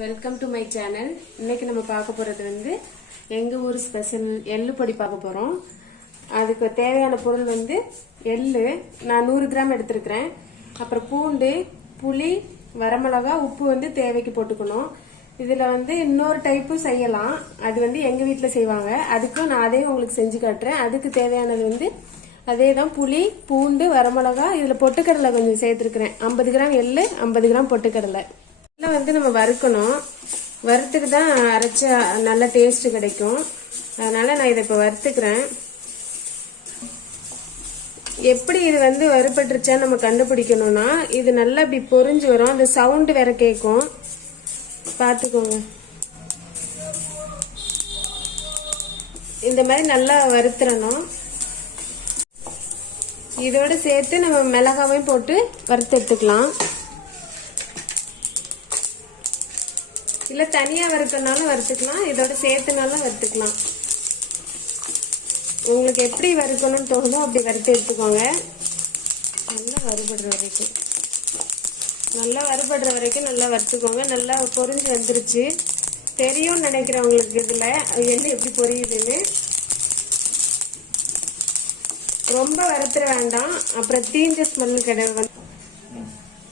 Welcome to my channel இன்னைக்கு நம்ம பார்க்க போறது வந்து எங்க ஊர் ஸ்பெஷல் எள்ளு பொடி பார்க்க போறோம். அதுக்கு தேவையான பொருள் வந்து எள்ளு. நான் நூறு கிராம் எடுத்திருக்கிறேன். அப்புறம் பூண்டு புளி வரமிளகா உப்பு வந்து தேவைக்கு போட்டுக்கணும். இதுல வந்து இன்னொரு டைப்பும் செய்யலாம். அது வந்து எங்க வீட்டில் செய்வாங்க. அதுக்கும் நான் அதே உங்களுக்கு செஞ்சு காட்டுறேன். அதுக்கு தேவையானது வந்து அதே தான் புளி பூண்டு வரமிளகா. இதில் பொட்டுக்கடலை கொஞ்சம் சேர்த்துருக்குறேன். ஐம்பது கிராம் எள்ளு ஐம்பது கிராம் பொட்டுக்கடலை. நல்லா வந்து நம்ம வறுக்கணும். வறுத்துக்கு தான் அரைச்ச நல்ல டேஸ்ட் கிடைக்கும். அதனால நான் இதை இப்போ வறுத்துக்கிறேன். எப்படி இது வந்து வறுபட்டுருச்சான்னு நம்ம கண்டுபிடிக்கணும்னா இது நல்லா இப்படி பொரிஞ்சு வரும். அந்த சவுண்டு வேற கேட்கும். பார்த்துக்கோங்க. இந்த மாதிரி நல்லா வறுத்துறணும். இதோட சேர்த்து நம்ம மிளகாவையும் போட்டு வறுத்து எடுத்துக்கலாம். இல்லை தனியாக வறுக்கனாலும் வறுத்துக்கலாம் இதோட சேர்த்துனாலும் வறுத்துக்கலாம். உங்களுக்கு எப்படி வறுக்கணும்னு தோணுதோ அப்படி வறுத்து எடுத்துக்கோங்க. நல்லா வறுபடுற வரைக்கும். நல்லா வறுபடுற வரைக்கும் நல்லா வறுத்துக்கோங்க. நல்லா பொறிஞ்சு வந்துருச்சு. தெரியும்னு நினைக்கிறேன் உங்களுக்கு இதுல எப்படி பொரியுதுன்னு. ரொம்ப வறுத்துற வேண்டாம். அப்புறம் தீஞ்ச ஸ்மெல் கிடையாது.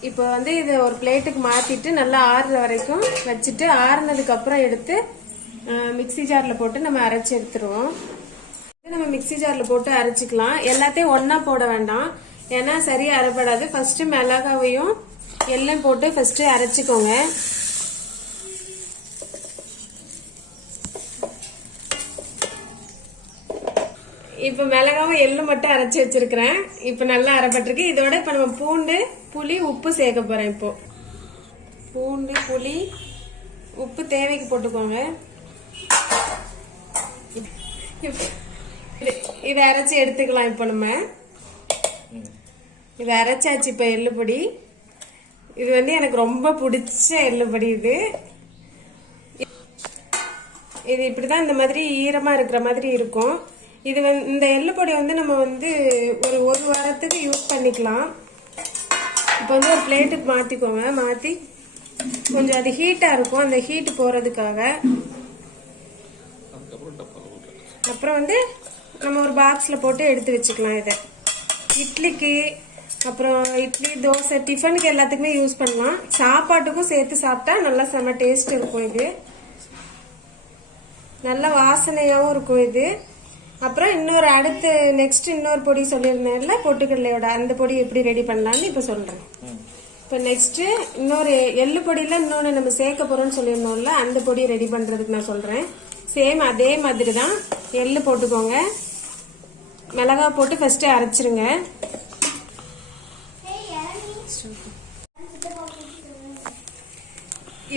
இப்போ வந்து இதை ஒரு பிளேட்டுக்கு மாற்றிட்டு நல்லா ஆறுற வரைக்கும் வச்சுட்டு ஆறுனதுக்கு அப்புறம் எடுத்து மிக்ஸி ஜாரில் போட்டு நம்ம அரைச்சி எடுத்துருவோம். நம்ம மிக்ஸி ஜாரில் போட்டு அரைச்சிக்கலாம். எல்லாத்தையும் ஒன்றா போட வேண்டாம். ஏன்னா சரியாக அரைப்படாது. ஃபஸ்ட்டு மிளகாவையும் எல்லாம் போட்டு ஃபஸ்ட்டு அரைச்சிக்கோங்க. இப்போ மிளகாவும் எள்ளு மட்டும் அரைச்சி வச்சிருக்கிறேன். இப்போ நல்லா அரைப்பட்டிருக்கு. இதோட இப்போ நம்ம பூண்டு புளி உப்பு சேர்க்க போறேன் இப்போ. பூண்டு புளி உப்பு தேவைக்கு போட்டுக்கோங்க. இது- அரைச்சி எடுத்துக்கலாம் இப்போ நம்ம. இதை அரைச்சாச்சு இப்ப எள்ளு பொடி. இது வந்து எனக்கு ரொம்ப பிடிச்ச எள்ளு பொடி இது. இது இப்படிதான் இந்த மாதிரி ஈரமா இருக்கிற மாதிரி இருக்கும். இது வந்து இந்த எள்ளு பொடி வந்து நம்ம வந்து ஒரு ஒரு வாரத்துக்கு யூஸ் பண்ணிக்கலாம். இப்போ வந்து ஒரு பிளேட்டுக்கு மாற்றிக்கோங்க மாற்றி கொஞ்சம் அது ஹீட்டாக இருக்கும். அந்த ஹீட்டு போகிறதுக்காக அப்புறம் வந்து நம்ம ஒரு பாக்ஸில் போட்டு எடுத்து வச்சுக்கலாம் இதை. இட்லிக்கு அப்புறம் இட்லி தோசை டிஃபனுக்கு எல்லாத்துக்குமே யூஸ் பண்ணலாம். சாப்பாட்டுக்கும் சேர்த்து சாப்பிட்டா நல்லா செம்ம டேஸ்ட் இருக்கும் இது. நல்ல வாசனையாகவும் இருக்கும் இது. அப்புறம் இன்னொரு அடுத்து நெக்ஸ்ட் இன்னொரு பொடி சொல்லியிருந்தேன்ல பொட்டுக்கடலையோட அந்த பொடி எப்படி ரெடி பண்ணலாம்னு இப்போ சொல்றேன். இப்போ நெக்ஸ்ட் இன்னொரு எள்ளு பொடியில இன்னொன்று நம்ம சேர்க்க போறோம்னு சொல்லியிருந்தோம்ல அந்த பொடி ரெடி பண்றதுக்கு நான் சொல்றேன். சேம் அதே மாதிரி தான் எள்ளு போட்டுக்கோங்க. மிளகா போட்டு ஃபர்ஸ்ட் அரைச்சிருங்க.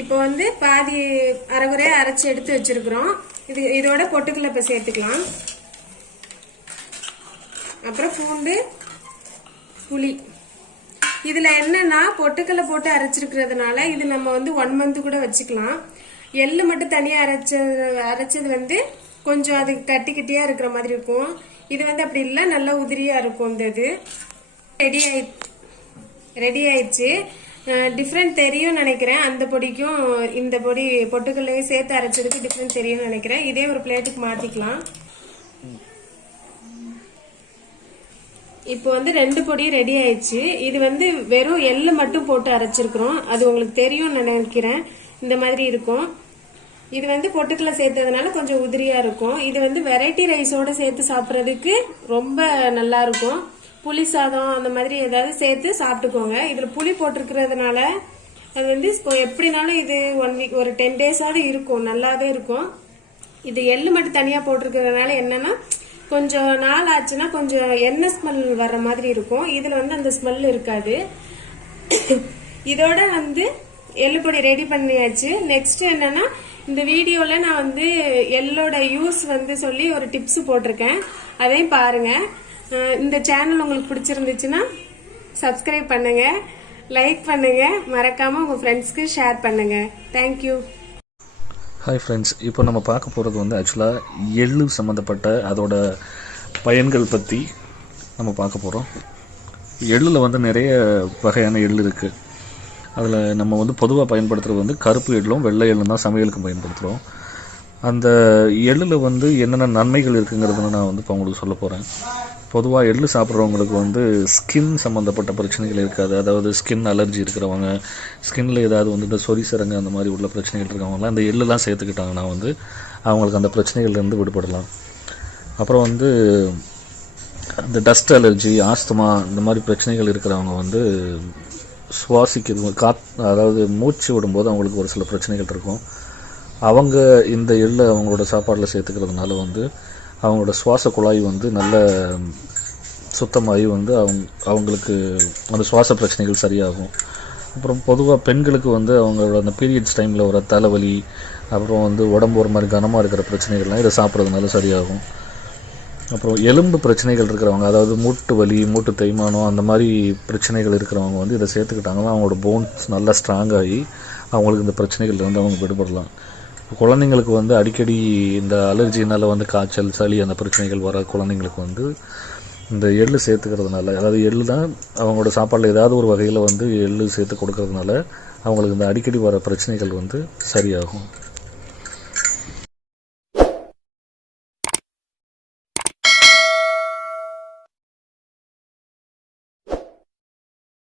இப்போ வந்து பாதி அரைகுறையாக அரைச்சி எடுத்து வச்சிருக்கிறோம். இது இதோட பொட்டுக்கல்ல இப்ப சேர்த்துக்கலாம். அப்புறம் பூண்டு புளி. இதில் என்னன்னா பொட்டுக்கல்லை போட்டு அரைச்சிருக்கிறதுனால இது நம்ம வந்து ஒன் மந்த் கூட வச்சுக்கலாம். எள்ளு மட்டும் தனியாக அரைச்ச அரைச்சது வந்து கொஞ்சம் அது கட்டி இருக்கிற மாதிரி இருக்கும். இது வந்து அப்படி இல்லை நல்லா உதிரியாக இருக்கும் இந்த இது. ரெடி ஆயி ரெடி ஆயிடுச்சு. டிஃப்ரெண்ட் தெரியும் நினைக்கிறேன். அந்த பொடிக்கும் இந்த பொடி பொட்டுக்கல்லையும் சேர்த்து அரைச்சதுக்கு டிஃப்ரெண்ட் தெரியும்னு நினைக்கிறேன். இதே ஒரு பிளேட்டுக்கு மாற்றிக்கலாம் இப்போ வந்து ரெண்டு பொடியும் ரெடி ஆயிடுச்சு. இது வந்து வெறும் எள்ளு மட்டும் போட்டு அரைச்சிருக்கிறோம். அது உங்களுக்கு தெரியும்னு நினைக்கிறேன். இந்த மாதிரி இருக்கும். இது வந்து பொட்டுக்கல்ல சேர்த்ததுனால கொஞ்சம் உதிரியா இருக்கும். இது வந்து வெரைட்டி ரைஸோட சேர்த்து சாப்பிட்றதுக்கு ரொம்ப நல்லா இருக்கும். புளி சாதம் அந்த மாதிரி ஏதாவது சேர்த்து சாப்பிட்டுக்கோங்க. இதுல புளி போட்டிருக்கிறதுனால அது வந்து எப்படினாலும் இது ஒன் வீக் ஒரு டென் டேஸாவது இருக்கும். நல்லாவே இருக்கும். இது எள்ளு மட்டும் தனியா போட்டிருக்கிறதுனால என்னன்னா கொஞ்சம் நாள் ஆச்சுன்னா கொஞ்சம் எண்ணெய் ஸ்மெல் வர்ற மாதிரி இருக்கும். இதில் வந்து அந்த ஸ்மெல் இருக்காது. இதோட வந்து எள்ளுப்பொடி ரெடி பண்ணியாச்சு. நெக்ஸ்ட் என்னன்னா இந்த வீடியோல நான் வந்து எள்ளோட யூஸ் வந்து சொல்லி ஒரு டிப்ஸ் போட்டிருக்கேன். அதையும் பாருங்க. இந்த சேனல் உங்களுக்கு பிடிச்சிருந்துச்சுன்னா சப்ஸ்கிரைப் பண்ணுங்க. லைக் பண்ணுங்க. மறக்காம உங்க ஃப்ரெண்ட்ஸ்க்கு ஷேர் பண்ணுங்க. தேங்க்யூ ஹாய் ஃப்ரெண்ட்ஸ் இப்போ நம்ம பார்க்க போகிறது வந்து ஆக்சுவலாக எள்ளு சம்மந்தப்பட்ட அதோட பயன்கள் பற்றி நம்ம பார்க்க போகிறோம் எள்ளில் வந்து நிறைய வகையான எள் இருக்குது அதில் நம்ம வந்து பொதுவாக பயன்படுத்துகிறது வந்து கருப்பு எள்ளும் வெள்ளை எள்ளும் தான் சமையலுக்கு பயன்படுத்துகிறோம் அந்த எள்ளில் வந்து என்னென்ன நன்மைகள் இருக்குங்கிறதுன்னு நான் வந்து இப்போ உங்களுக்கு சொல்ல போகிறேன் பொதுவாக எள்ளு சாப்பிட்றவங்களுக்கு வந்து ஸ்கின் சம்மந்தப்பட்ட பிரச்சனைகள் இருக்காது. அதாவது ஸ்கின் அலர்ஜி இருக்கிறவங்க ஸ்கின்ல ஏதாவது வந்து இந்த சொரி சிறங்கு அந்த மாதிரி உள்ள பிரச்சனைகள் இருக்கிறவங்கலாம் இந்த எள்ளுலாம் சேர்த்துக்கிட்டாங்கன்னா வந்து அவங்களுக்கு அந்த பிரச்சனைகள்லேருந்து விடுபடலாம். அப்புறம் வந்து இந்த டஸ்ட் அலர்ஜி ஆஸ்துமா இந்த மாதிரி பிரச்சனைகள் இருக்கிறவங்க வந்து சுவாசிக்கிறது காத் அதாவது மூச்சு விடும்போது அவங்களுக்கு ஒரு சில பிரச்சனைகள் இருக்கும். அவங்க இந்த எள்ளை அவங்களோட சாப்பாட்டில் சேர்த்துக்கிறதுனால வந்து அவங்களோட சுவாச குழாய் வந்து நல்ல சுத்தமாகி வந்து அவங்க அவங்களுக்கு அந்த சுவாச பிரச்சனைகள் சரியாகும். அப்புறம் பொதுவாக பெண்களுக்கு வந்து அவங்களோட அந்த பீரியட்ஸ் டைமில் வர தலைவலி அப்புறம் வந்து உடம்பு ஒரு மாதிரி கனமாக இருக்கிற பிரச்சனைகள்லாம் இதை சாப்பிட்றதுனால சரியாகும். அப்புறம் எலும்பு பிரச்சனைகள் இருக்கிறவங்க அதாவது மூட்டு வலி மூட்டு தேய்மானம் அந்த மாதிரி பிரச்சனைகள் இருக்கிறவங்க வந்து இதை சேர்த்துக்கிட்டாங்கன்னா அவங்களோட போன்ஸ் நல்லா ஸ்ட்ராங் ஆகி அவங்களுக்கு இந்த பிரச்சனைகள்லேருந்து அவங்க விடுபடலாம். குழந்தைங்களுக்கு வந்து அடிக்கடி இந்த அலர்ஜினால் வந்து காய்ச்சல் சளி அந்த பிரச்சனைகள் வர குழந்தைங்களுக்கு வந்து இந்த எள்ளு சேர்த்துக்கிறதுனால அதாவது எள்ளு தான் அவங்களோட சாப்பாட்டில் ஏதாவது ஒரு வகையில் வந்து எள்ளு சேர்த்து கொடுக்கறதுனால அவங்களுக்கு இந்த அடிக்கடி வர பிரச்சனைகள் வந்து சரியாகும்.